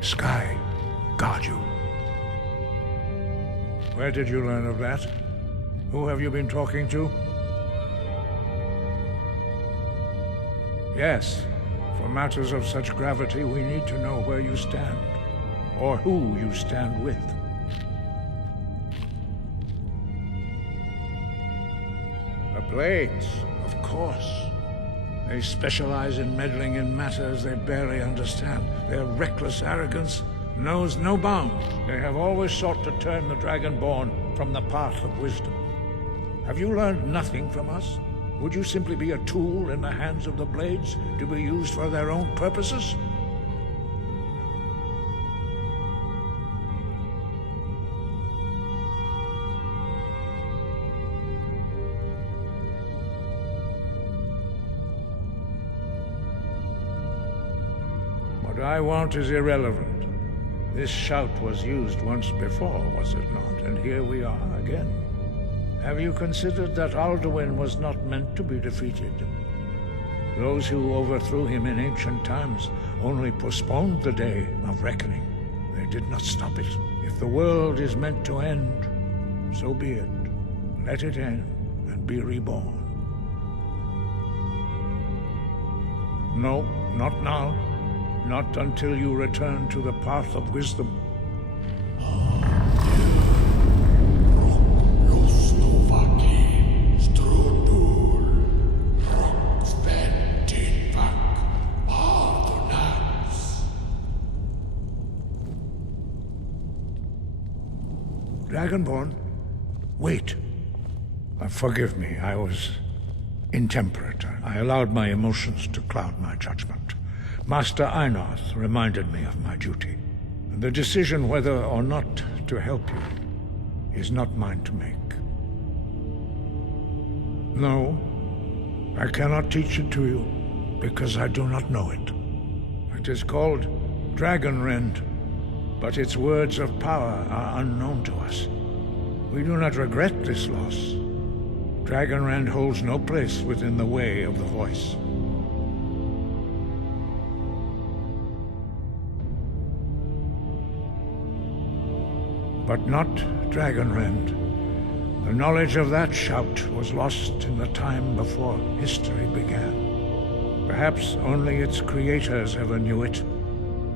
Sky, guard you. Where did you learn of that? Who have you been talking to? Yes, for matters of such gravity, we need to know where you stand, or who you stand with. The Blades, of course. They specialize in meddling in matters they barely understand. Their reckless arrogance knows no bounds. They have always sought to turn the Dragonborn from the path of wisdom. Have you learned nothing from us? Would you simply be a tool in the hands of the Blades to be used for their own purposes? What I want is irrelevant. This shout was used once before, was it not? And here we are again. Have you considered that Alduin was not meant to be defeated? Those who overthrew him in ancient times only postponed the day of reckoning. They did not stop it. If the world is meant to end, so be it. Let it end and be reborn. No, not now. Not until you return to the path of wisdom. Dragonborn, wait. Forgive me, I was intemperate. I allowed my emotions to cloud my judgment. Master Einarth reminded me of my duty. The decision whether or not to help you is not mine to make. No, I cannot teach it to you because I do not know it. It is called Dragonrend, but its words of power are unknown to us. We do not regret this loss. Dragonrend holds no place within the way of the voice. But not Dragonrend. The knowledge of that shout was lost in the time before history began. Perhaps only its creators ever knew it,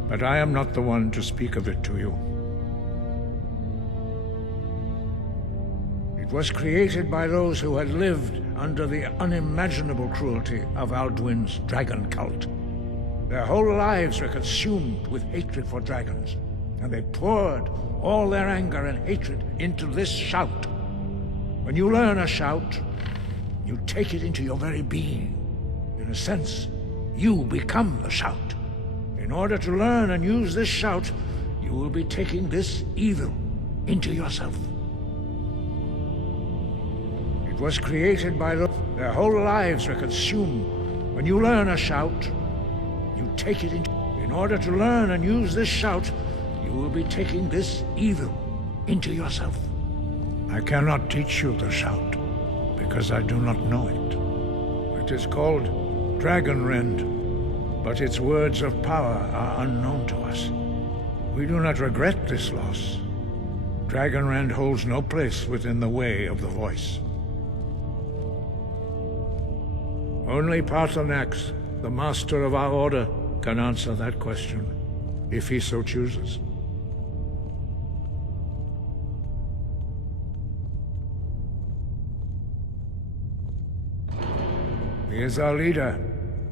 but I am not the one to speak of it to you. It was created by those who had lived under the unimaginable cruelty of Alduin's dragon cult. Their whole lives were consumed with hatred for dragons, and they poured all their anger and hatred into this shout. When you learn a shout, you take it into your very being. In a sense, you become the shout. In order to learn and use this shout, you will be taking this evil into yourself. It was created by their whole lives were consumed. When you learn a shout, you take it into. In order to learn and use this shout, you will be taking this evil into yourself. I cannot teach you the shout, because I do not know it. It is called Dragonrend, but its words of power are unknown to us. We do not regret this loss. Dragonrend holds no place within the way of the voice. Only Paarthurnax, the master of our order, can answer that question, if he so chooses. He is our leader.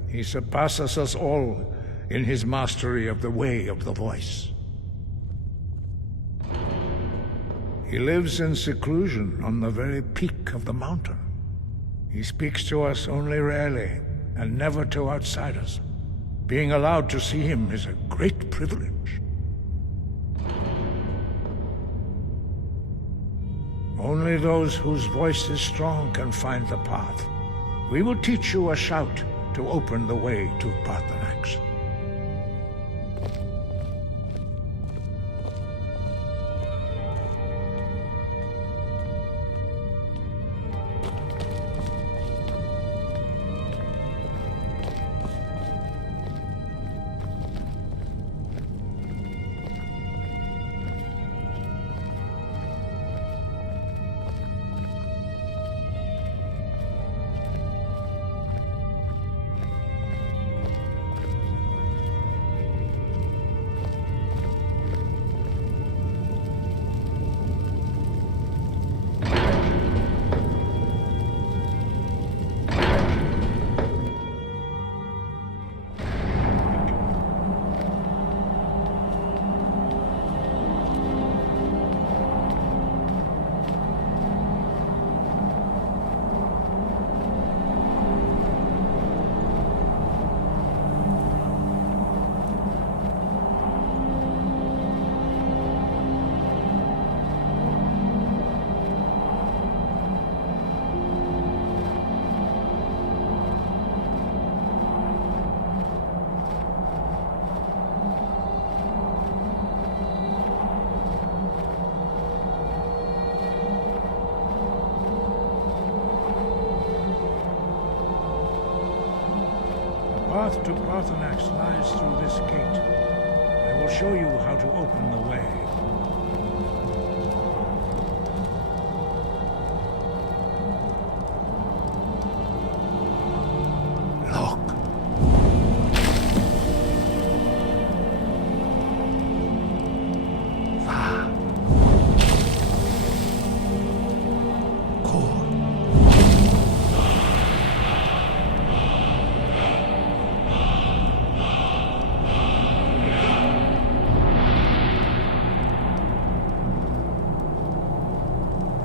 He surpasses us all in his mastery of the way of the voice. He lives in seclusion on the very peak of the mountain. He speaks to us only rarely, and never to outsiders. Being allowed to see him is a great privilege. Only those whose voice is strong can find the path. We will teach you a shout to open the way to Paarthurnax. path to Parthenax lies through this gate. I will show you how to open the way. Look. Far. Cool.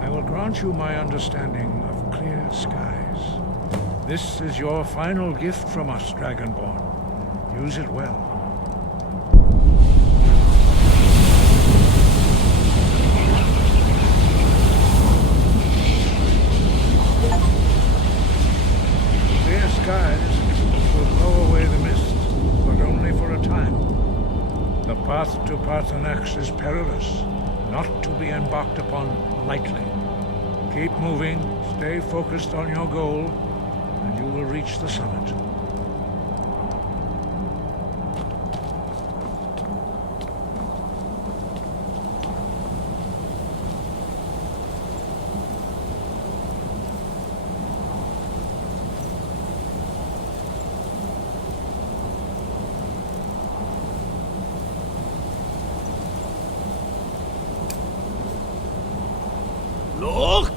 I will grant you my understanding of clear skies. This is your final gift from us, Dragonborn. Use it well. Clear skies will blow away the mist, but only for a time. The path to Parthenax is perilous, not to be embarked upon lightly. Keep moving, stay focused on your goal, and you will reach the summit. Look!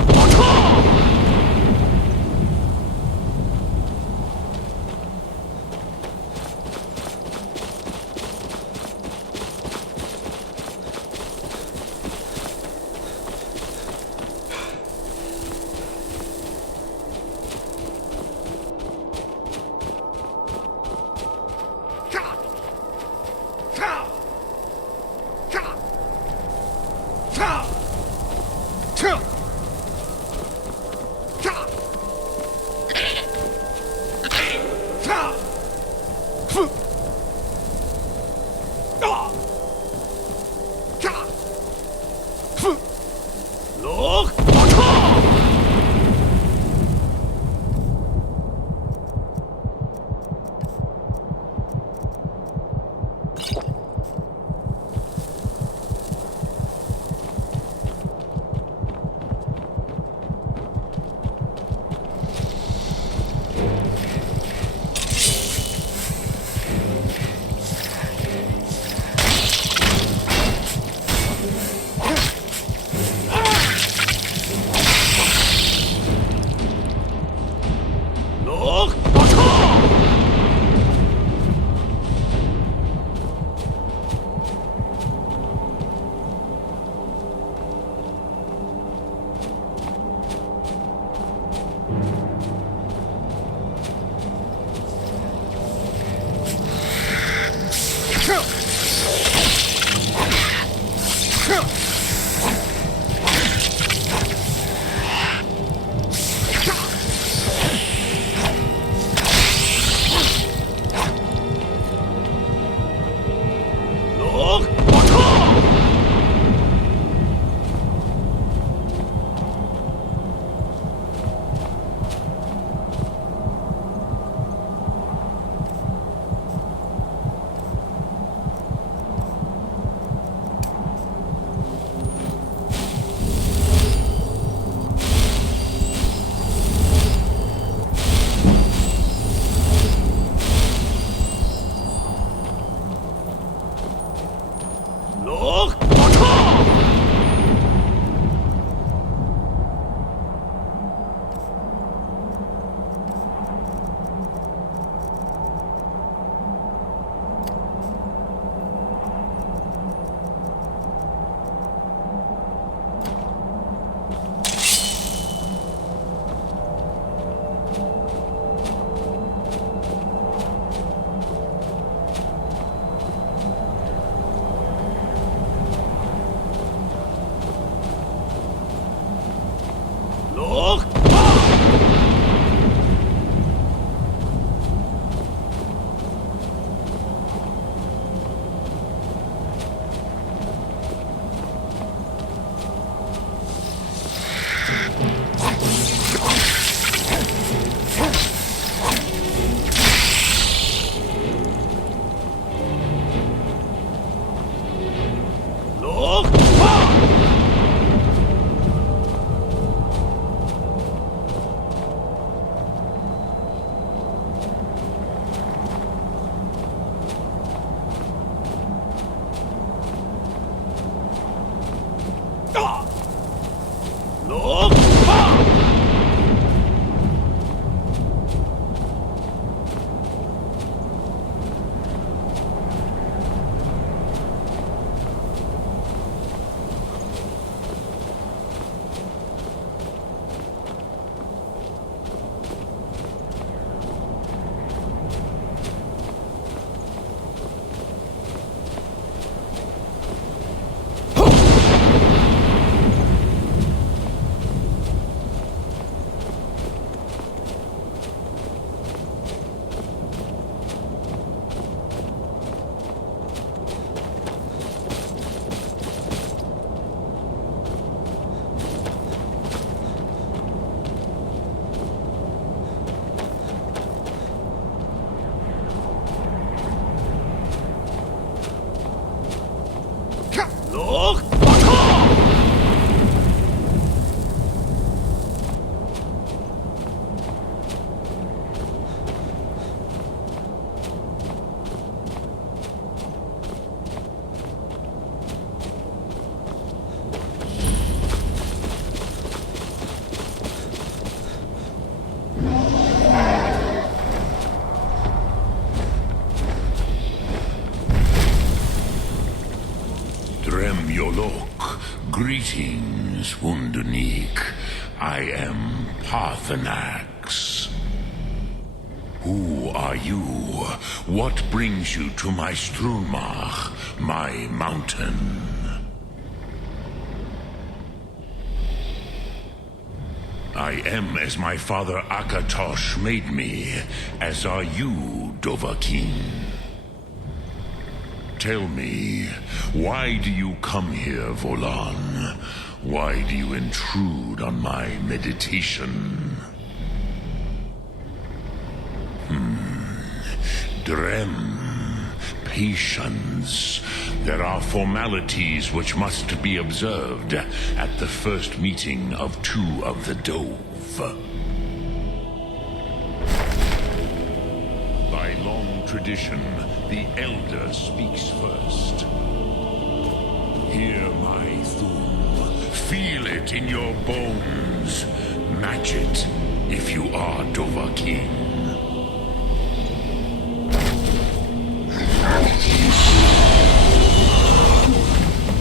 Yolok, greetings, Wunderneek. I am Parthenax. Who are you? What brings you to my Strunmach, my mountain? I am as my father Akatosh made me, as are you, Dovahkiin. Tell me, why do you come here, Volan? Why do you intrude on my meditation? Drem, patience. There are formalities which must be observed at the first meeting of two of the Dove. By long tradition, the Elder speaks first. Hear my thum. Feel it in your bones. Match it if you are Dovahkiin.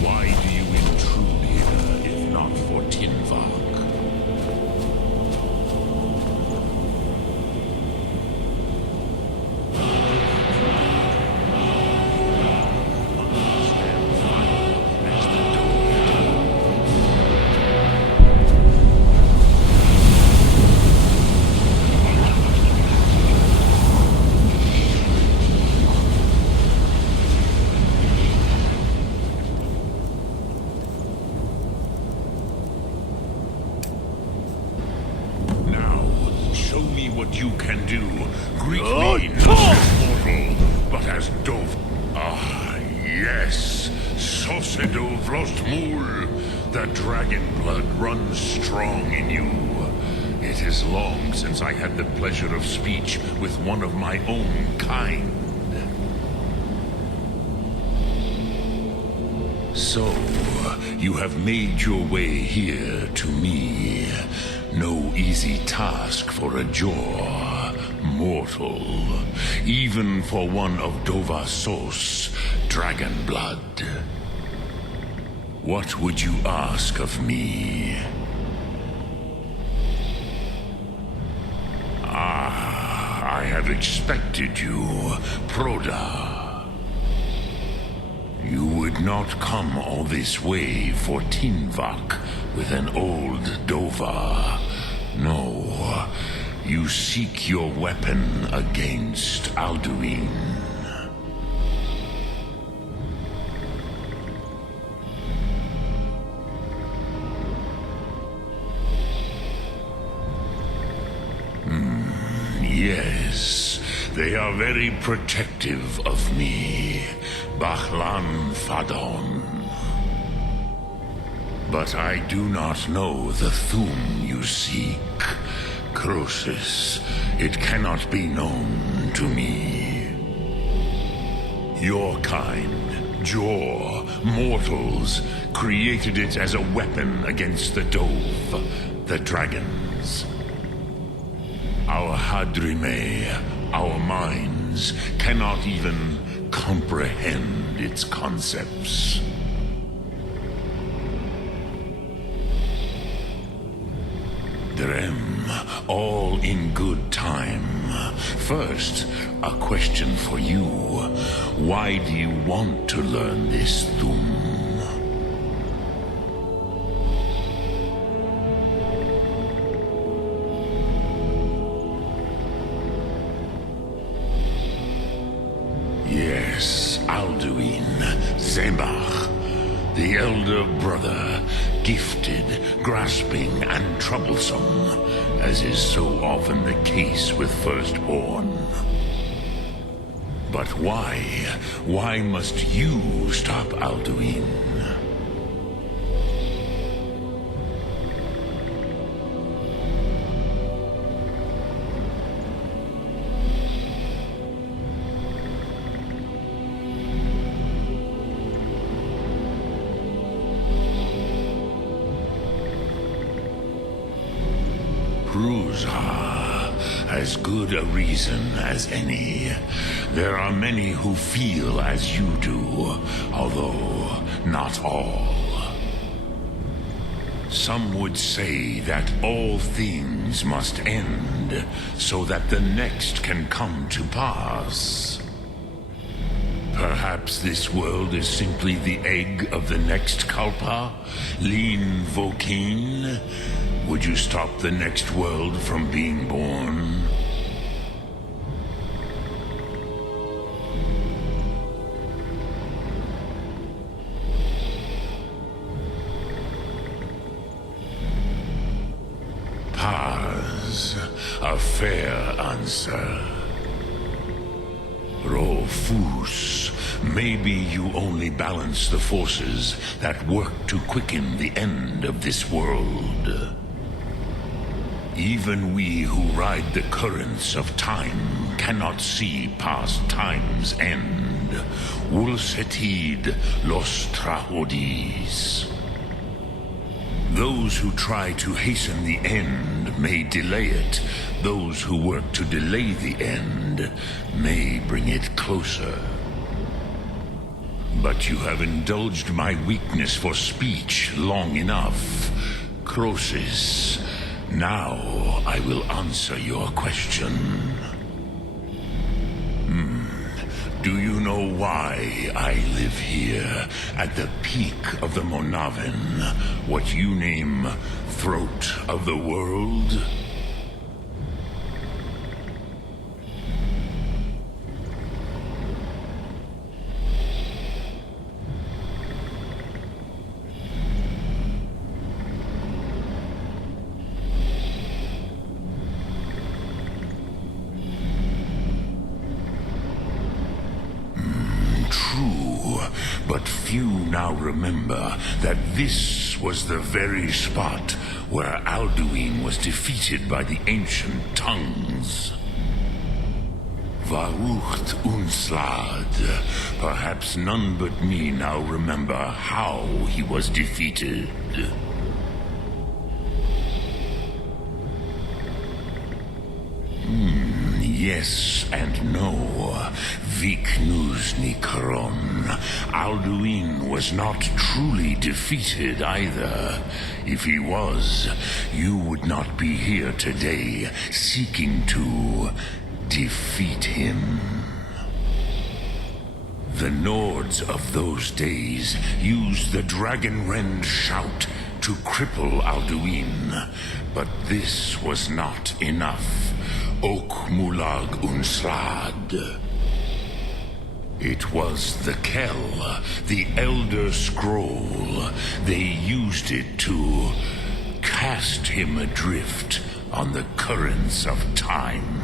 Why do you intrude here if not for Tinvak? Stand fire as the show me what you can do. Greet me not as mortal, but as Dove. Ah, yes. Sosedov Rostmul. The dragon blood runs strong in you. It is long since I had the pleasure of speech with one of my own kind. So, you have made your way here to me. No easy task for a jaw, mortal. Even for one of Dovahsos, dragon blood. What would you ask of me? Ah, I have expected you, Proda. You would not come all this way for Tinvak with an old Dova. No, you seek your weapon against Alduin. Yes, they are very protective of me. Bahlan Fadon. But I do not know the Thum you seek. Croesus, it cannot be known to me. Your kind, Jor, mortals, created it as a weapon against the Dove, the dragons. Our Hadrime, our minds, cannot even comprehend its concepts. Drem, all in good time. First, a question for you. Why do you want to learn this Thum? Yes, Alduin, Zebach, the elder brother, gifted, grasping, and troublesome, as is so often the case with firstborn. But why? Why must you stop Alduin? Prusa, as good a reason as any. There are many who feel as you do, although not all. Some would say that all things must end, so that the next can come to pass. Perhaps this world is simply the egg of the next Kalpa, Lean Vokeen. Would you stop the next world from being born? Paz, a fair answer. Rofus, maybe you only balance the forces that work to quicken the end of this world. Even we who ride the currents of time cannot see past time's end. Wulsetid los trahodis. Those who try to hasten the end may delay it. Those who work to delay the end may bring it closer. But you have indulged my weakness for speech long enough. Croesus, now I will answer your question. Do you know why I live here, at the peak of the Monavin, what you name throat of the world? But few now remember that this was the very spot where Alduin was defeated by the ancient tongues. Varucht Unslad. Perhaps none but me now remember how he was defeated. Yes and no. Viknusnikaron. Alduin was not truly defeated either. If he was, you would not be here today seeking to defeat him. The Nords of those days used the Dragonrend shout to cripple Alduin, but this was not enough. Ok Mulag Unslad. It was the Kell, the Elder Scroll. They used it to cast him adrift on the currents of time.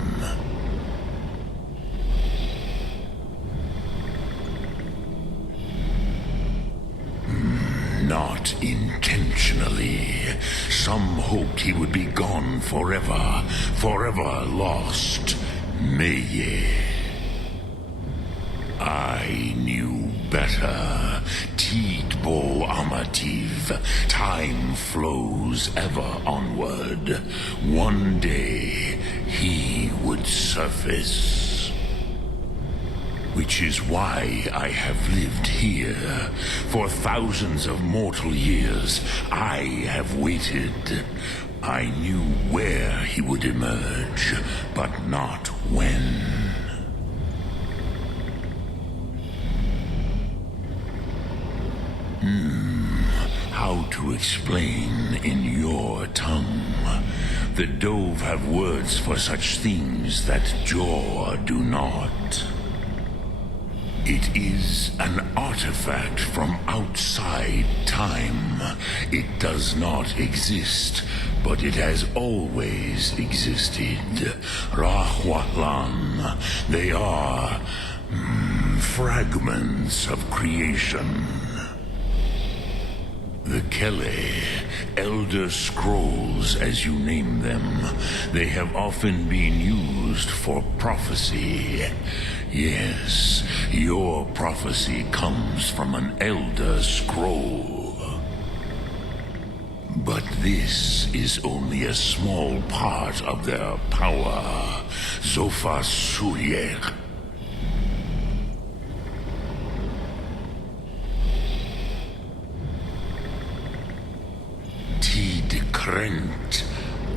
Not intentionally. Some hoped he would be gone forever, forever lost. Meye. I knew better. Tidbo Amativ. Time flows ever onward. One day he would surface. Which is why I have lived here. For thousands of mortal years, I have waited. I knew where he would emerge, but not when. How to explain in your tongue? The Dove have words for such things that Jor do not. It is an artifact from outside time. It does not exist, but it has always existed. Rahwatlan. They are fragments of creation. The Kele, Elder Scrolls as you name them, they have often been used for prophecy. Yes, your prophecy comes from an Elder Scroll. But But this is only a small part of their power. Zofa Suyer. Tid Krent.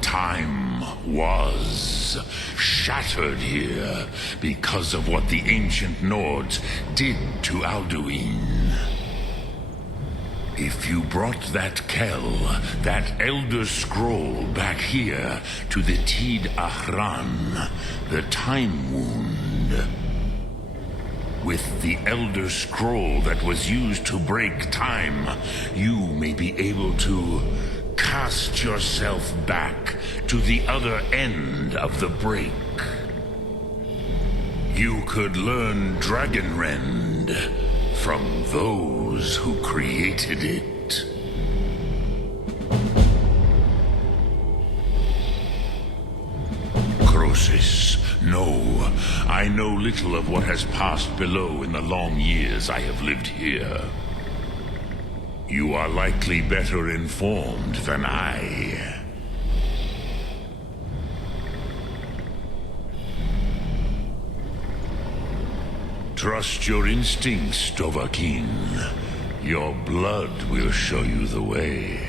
Time was shattered here because of what the ancient Nords did to Alduin. If you brought that Kell, that Elder Scroll back here to the Tid Ahran, the Time Wound, with the Elder Scroll that was used to break time, you may be able to cast yourself back to the other end of the break. You could learn Dragonrend from those who created it. Croesus, no. I know little of what has passed below in the long years I have lived here. You are likely better informed than I. Trust your instincts, Dovahkiin. Your blood will show you the way.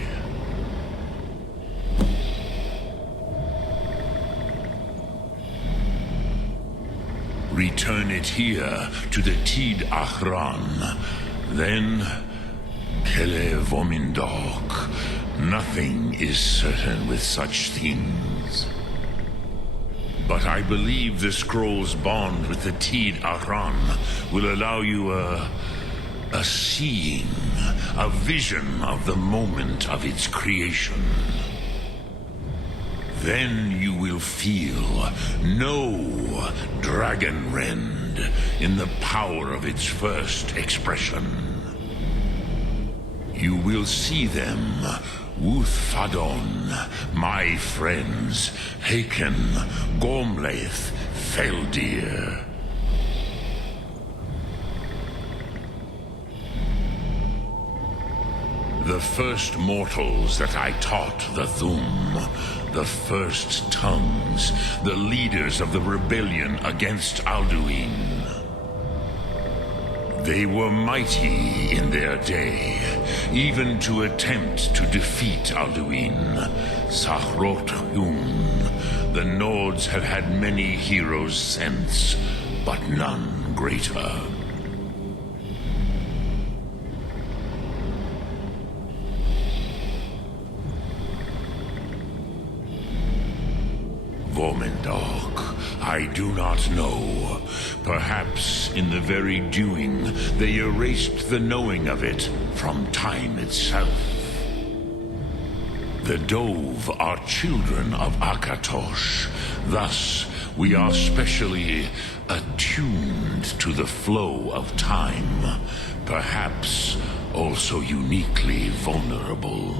Return it here to the Tid Ahran. Then, Kele Vomindok. Nothing is certain with such things. But I believe the scroll's bond with the Tid Ahran will allow you a seeing, a vision of the moment of its creation. Then you will feel, know Dragonrend in the power of its first expression. You will see them, Wuthfadon, my friends, Haken, Gormlaith, Feldir. The first mortals that I taught the Thum, the first tongues, the leaders of the rebellion against Alduin. They were mighty in their day, even to attempt to defeat Alduin. Sahrot Hun. The Nords have had many heroes since, but none greater. Vomindok, I do not know. Perhaps in the very doing, they erased the knowing of it from time itself. The Dove are children of Akatosh. Thus, we are specially attuned to the flow of time. Perhaps also uniquely vulnerable.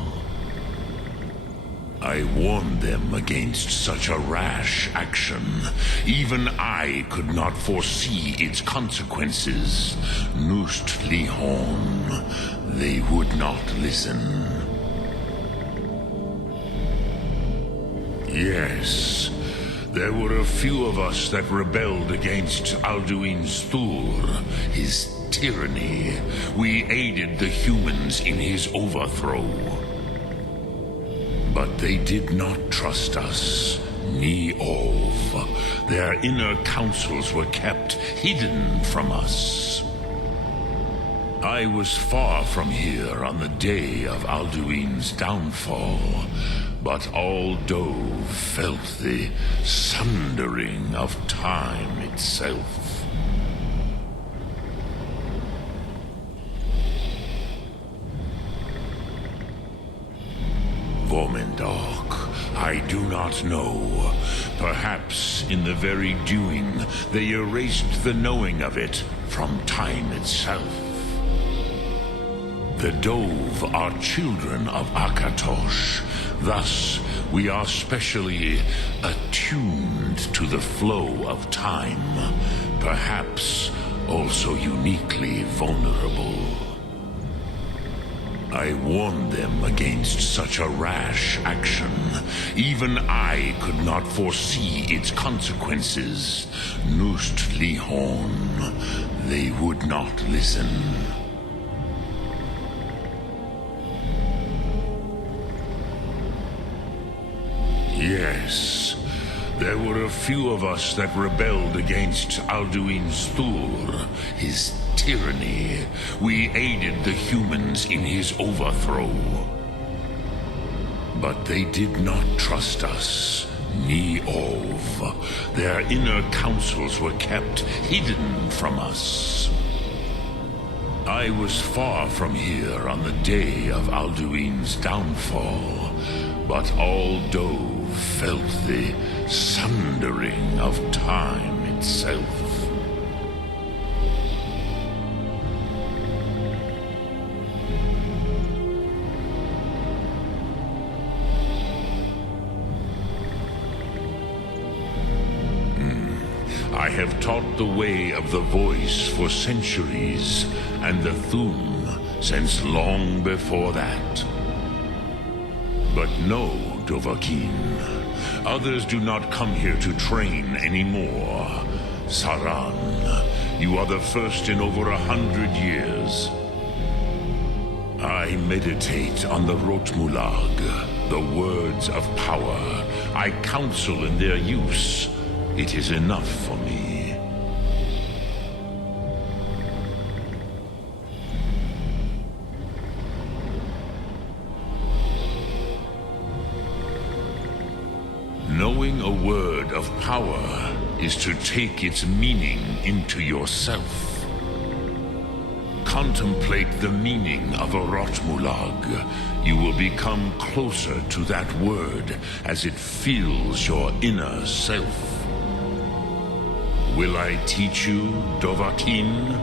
I warned them against such a rash action. Even I could not foresee its consequences. Nust Lihon, they would not listen. Yes, there were a few of us that rebelled against Alduin's Thur, his tyranny. We aided the humans in his overthrow. But they did not trust us, ni Ov. Their inner counsels were kept hidden from us. I was far from here on the day of Alduin's downfall, but all Dove felt the sundering of time itself. Vomindok, I do not know. Perhaps in the very doing, they erased the knowing of it from time itself. The Dove are children of Akatosh. Thus, we are specially attuned to the flow of time. Perhaps also uniquely vulnerable. I warned them against such a rash action. Even I could not foresee its consequences. Nust Lihon, they would not listen. Yes, there were a few of us that rebelled against Alduin Stur, his tyranny. We aided the humans in his overthrow. But they did not trust us. Ni Ov. Their inner counsels were kept hidden from us. I was far from here on the day of Alduin's downfall, but all Dove felt the sundering of time itself. I have taught the way of the voice for centuries, and the Thum since long before that. But no, Dovahkiin. Others do not come here to train anymore. Saran, you are the first in over 100 years. I meditate on the Rotmulag, the words of power. I counsel in their use. It is enough for me. Knowing a word of power is to take its meaning into yourself. Contemplate the meaning of a Rotmulag. You will become closer to that word as it fills your inner self. Will I teach you, Dovahkiin?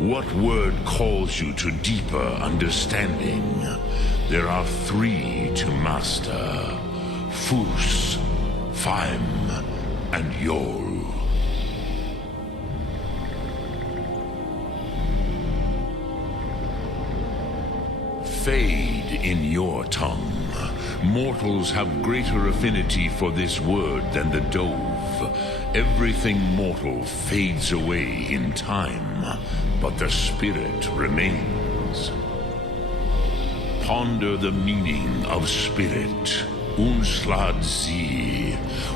What word calls you to deeper understanding? There are 3 to master. Fus, Faim, and Yol. Fade in your tongue. Mortals have greater affinity for this word than the Dove. Everything mortal fades away in time, but the spirit remains. Ponder the meaning of spirit. Unslad Zi,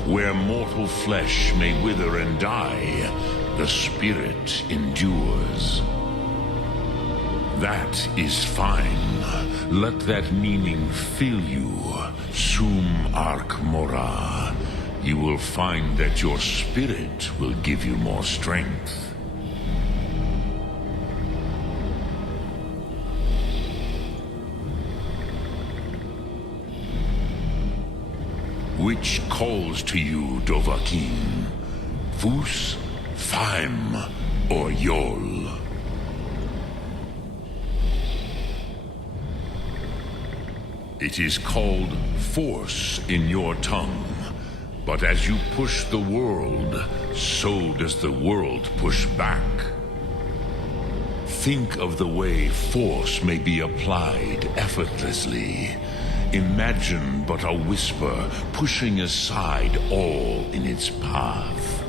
where mortal flesh may wither and die, the spirit endures. That is fine. Let that meaning fill you. Sum Ark Mora. You will find that your spirit will give you more strength. Which calls to you, Dovahkiin? Fus, Faim, or Yol? It is called force in your tongue. But as you push the world, so does the world push back. Think of the way force may be applied effortlessly. Imagine but a whisper pushing aside all in its path.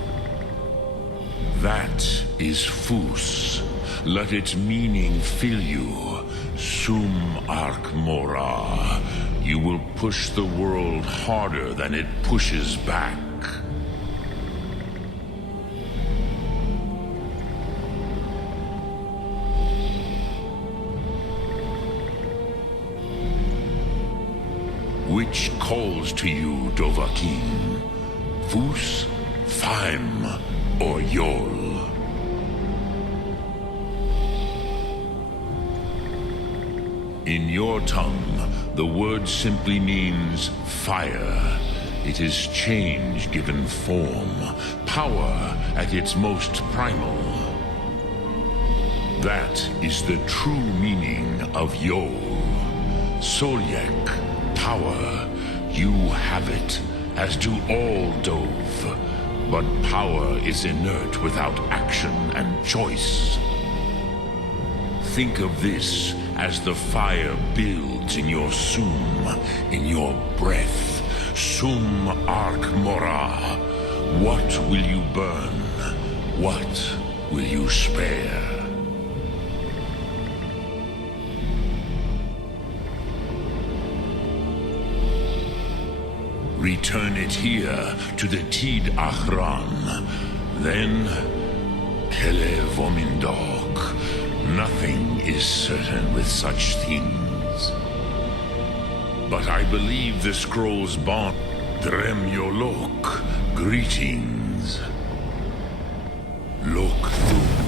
That is Fus. Let its meaning fill you. Sum Ark Mora. You will push the world harder than it pushes back. Which calls to you, Dovahkiin? Fus, Faim, or Yol? In your tongue, the word simply means fire. It is change given form, power at its most primal. That is the true meaning of Yol. Solyek, power. You have it, as do all Dove. But power is inert without action and choice. Think of this as the fire builds in your sum, in your breath. Sum arc mora. What will you burn? What will you spare? Return it here to the Tid Achran. Then, Kele Vomindog. Nothing is certain with such things. But I believe the scroll's bond. Drem Yolok. Greetings. Look through.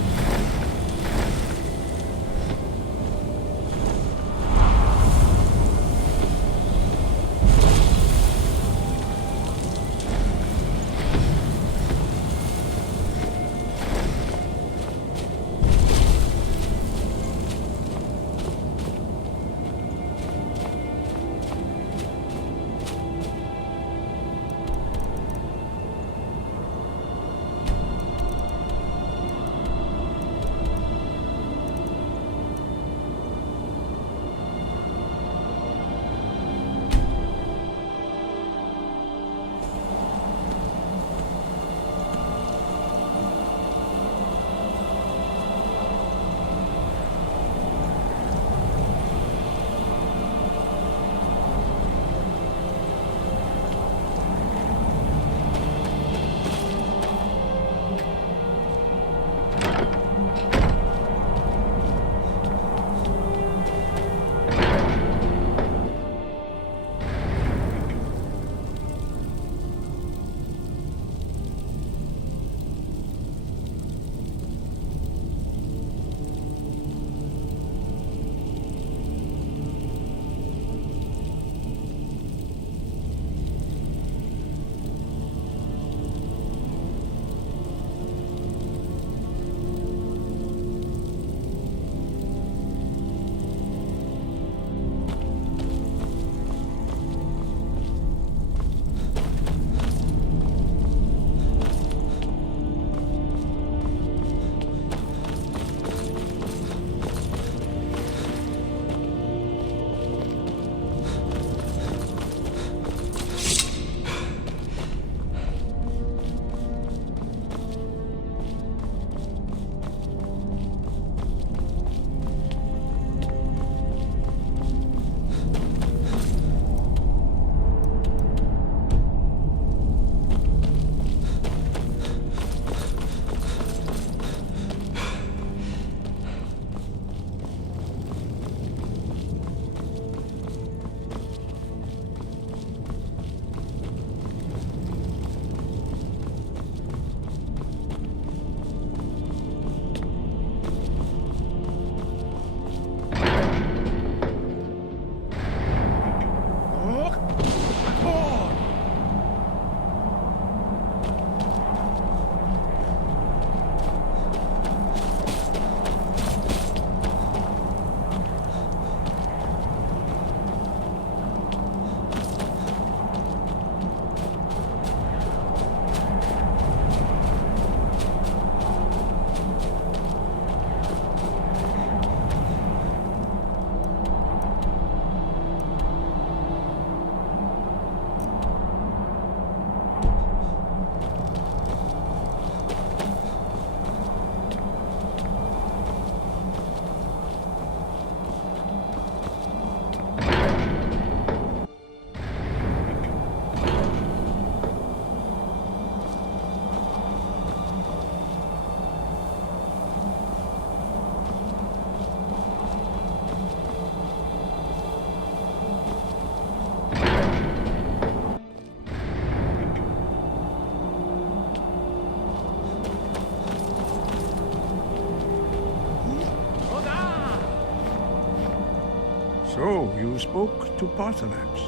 So, you spoke to Parthenax.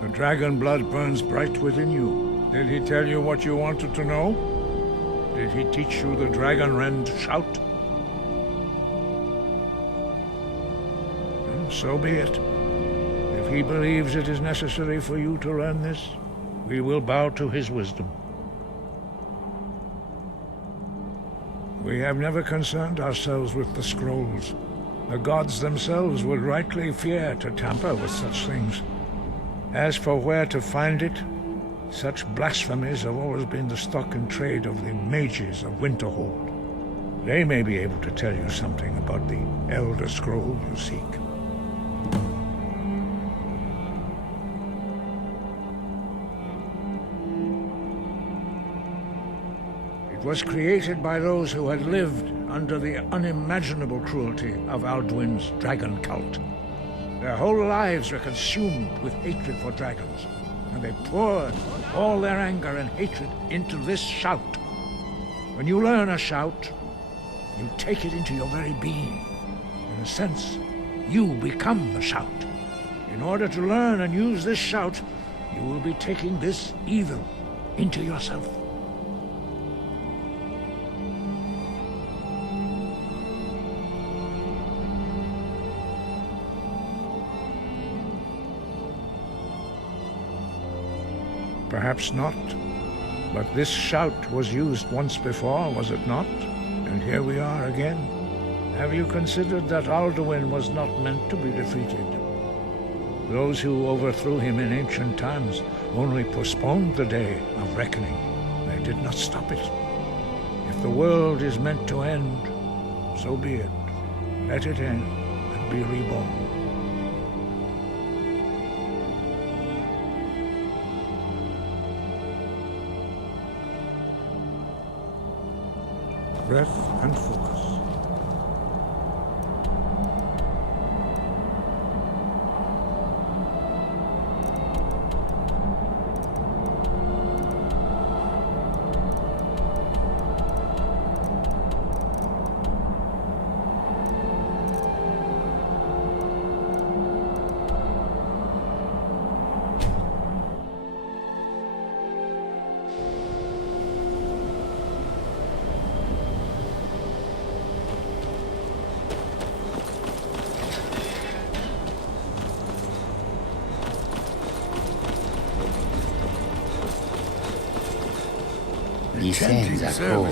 The dragon blood burns bright within you. Did he tell you what you wanted to know? Did he teach you the dragon rend shout? Well, so be it. If he believes it is necessary for you to learn this, we will bow to his wisdom. We have never concerned ourselves with the scrolls, The gods themselves would rightly fear to tamper with such things. As for where to find it, such blasphemies have always been the stock and trade of the mages of Winterhold. They may be able to tell you something about the Elder Scroll you seek. It was created by those who had lived under the unimaginable cruelty of Alduin's dragon cult. Their whole lives were consumed with hatred for dragons, and they poured all their anger and hatred into this shout. When you learn a shout, you take it into your very being. In a sense, you become the shout. In order to learn and use this shout, you will be taking this evil into yourself. Perhaps not, but this shout was used once before, was it not? And here we are again. Have you considered that Alduin was not meant to be defeated? Those who overthrew him in ancient times only postponed the day of reckoning. They did not stop it. If the world is meant to end, so be it. Let it end and be reborn. Breath and focus. These hands are cold.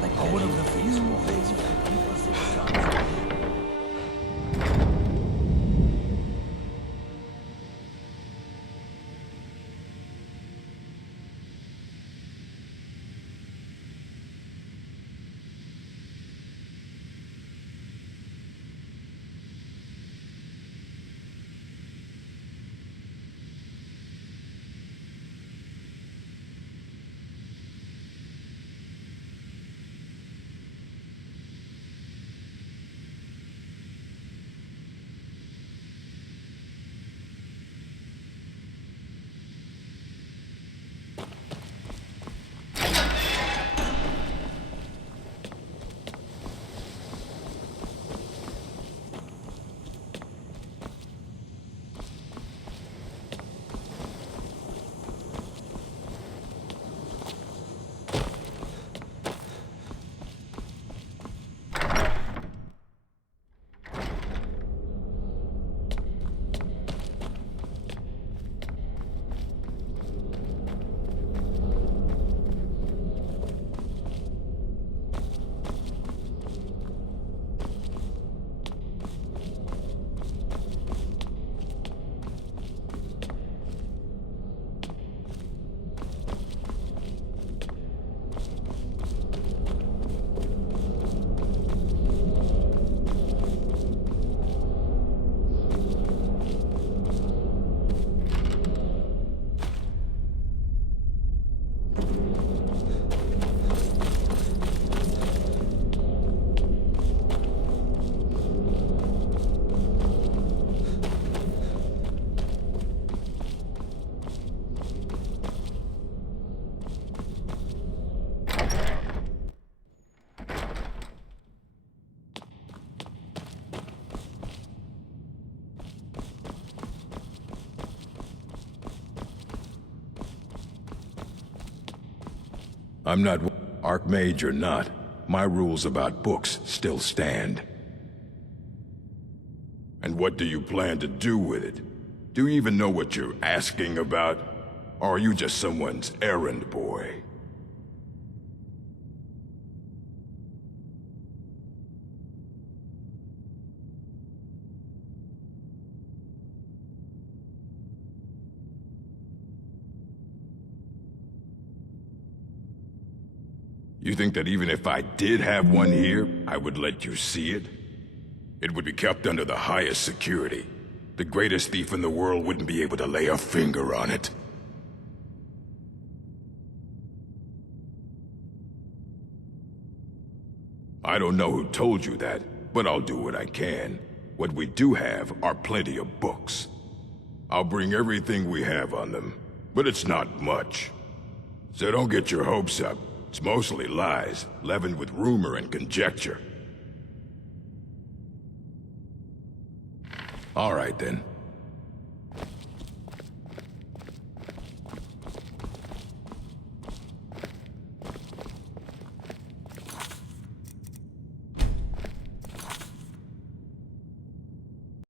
Like one of the few ways I'm not Archmage or not. My rules about books still stand. And what do you plan to do with it? Do you even know what you're asking about? Or are you just someone's errand boy? You think that even if I did have one here, I would let you see it? It would be kept under the highest security. The greatest thief in the world wouldn't be able to lay a finger on it. I don't know who told you that, but I'll do what I can. What we do have are plenty of books. I'll bring everything we have on them, but it's not much. So don't get your hopes up. It's mostly lies, leavened with rumor and conjecture. All right then.